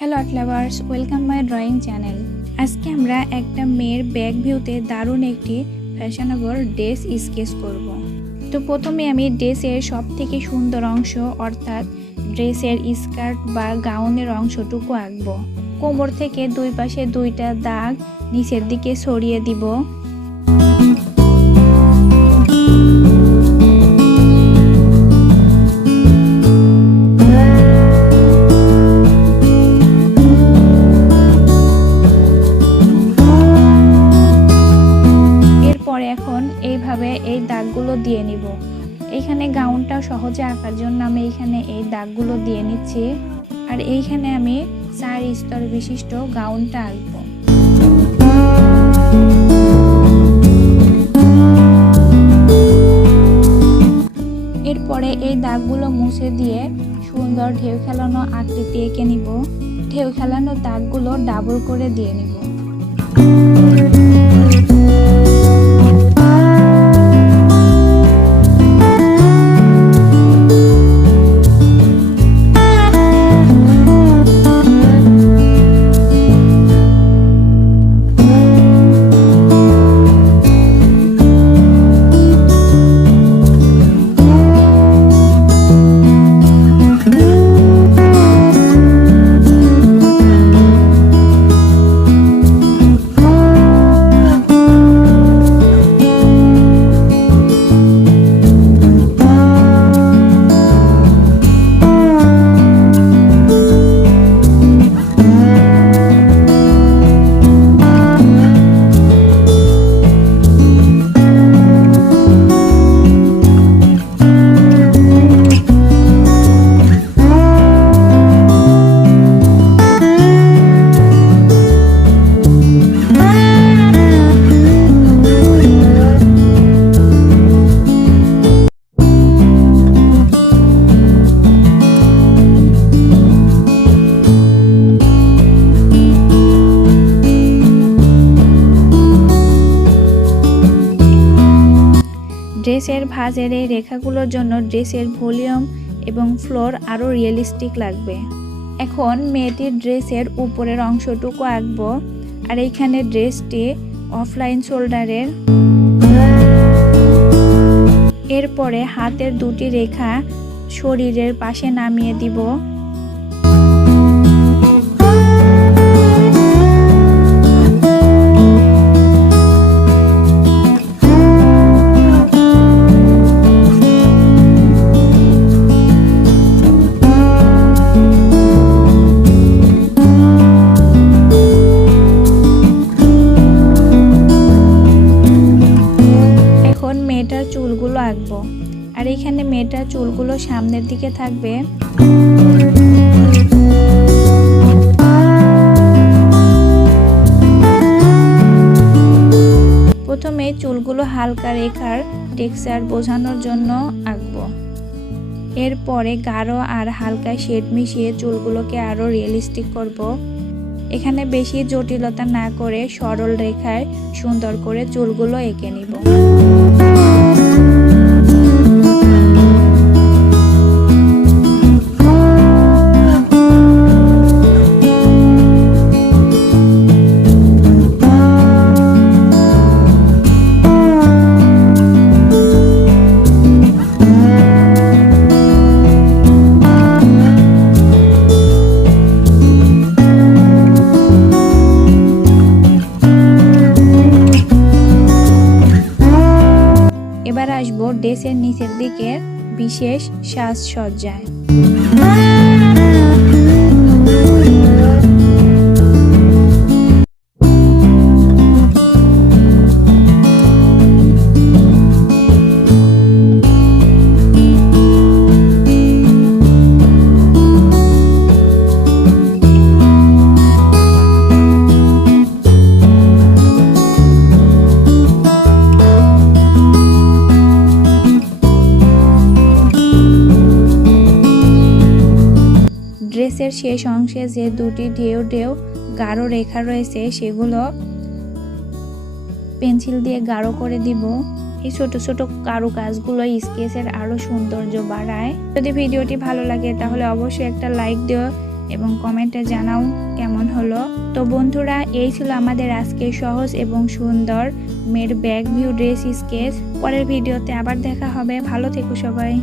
Hello art lovers, welcome my drawing channel. আজকে আমরা একটা মেয়ের ব্যাক ভিউতে দারুণ একটি ফ্যাশনেবল ড্রেস স্কেচ করব। তো প্রথমে আমি ড্রেসের সব থেকে সুন্দর অংশ অর্থাৎ ড্রেসের স্কার্ট বা গাউনের অংশটুকু আঁকবো। কোমর থেকে দুই পাশে দুইটা দাগ নিচের দিকে ছড়িয়ে দিব। এখন এইভাবে এই দাগগুলো দিয়ে নিব। এইখানে গাউনটা সহজে আঁকার জন্য আমি এইখানে এই দাগগুলো দিয়ে নিচ্ছি। আর এইখানে আমি 4 স্তর বিশিষ্ট গাউনটা আঁকবো। এরপরে এই দাগগুলো মুছে দিয়ে সুন্দর ঢেউ খেলানো আকৃতি এঁকে নিব। ঢেউ খেলানো দাগগুলো ডাবল করে দিয়ে নিব। ড্রেসের ভাঁজের এই রেখাগুলোর জন্য ড্রেসের ভলিউম এবং ফ্লোর আরও রিয়েলিস্টিক লাগবে। এখন মেয়েটির ড্রেসের উপরের অংশটুকু আঁকবো। আর এইখানে ড্রেসটি অফলাইন শোল্ডারের। এরপরে হাতের দুটি রেখা শরীরের পাশে নামিয়ে দিব। মেয়েটার চুলগুলো আঁকবো। আর এখানে মেয়েটার চুলগুলো সামনের দিকে থাকবে। প্রথমে চুলগুলো হালকা রেখার টেক্সচার বোঝানোর জন্য আঁকবো। এরপরে গাঢ় আর হালকা শেড মিশিয়ে চুলগুলোকে আরো রিয়েলিস্টিক করব। এখানে বেশি জটিলতা না করে সরল রেখায় সুন্দর করে চুলগুলো এঁকে নিব। এবার আসবো ড্রেসের নিচের দিকে বিশেষ সাজসজ্জায়। ড্রেসের শেষ অংশে যে দুটি ঢেউ ঢেউ গাঢ় রেখা রয়েছে সেগুলো পেন্সিল দিয়ে গাঢ় করে দিব। এই ছোট ছোট কারুকাজগুলো স্কেচের আরো সৌন্দর্য বাড়ায়। যদি ভিডিওটি ভালো লাগে তাহলে অবশ্যই একটা লাইক দিও এবং কমেন্টে জানাও কেমন হলো। তো বন্ধুরা, এই ছিল আমাদের আজকে সহজ এবং সুন্দর মেয়ের ব্যাক ভিউ ড্রেস স্কেচ। পরের ভিডিওতে আবার দেখা হবে। ভালো থেকো সবাই।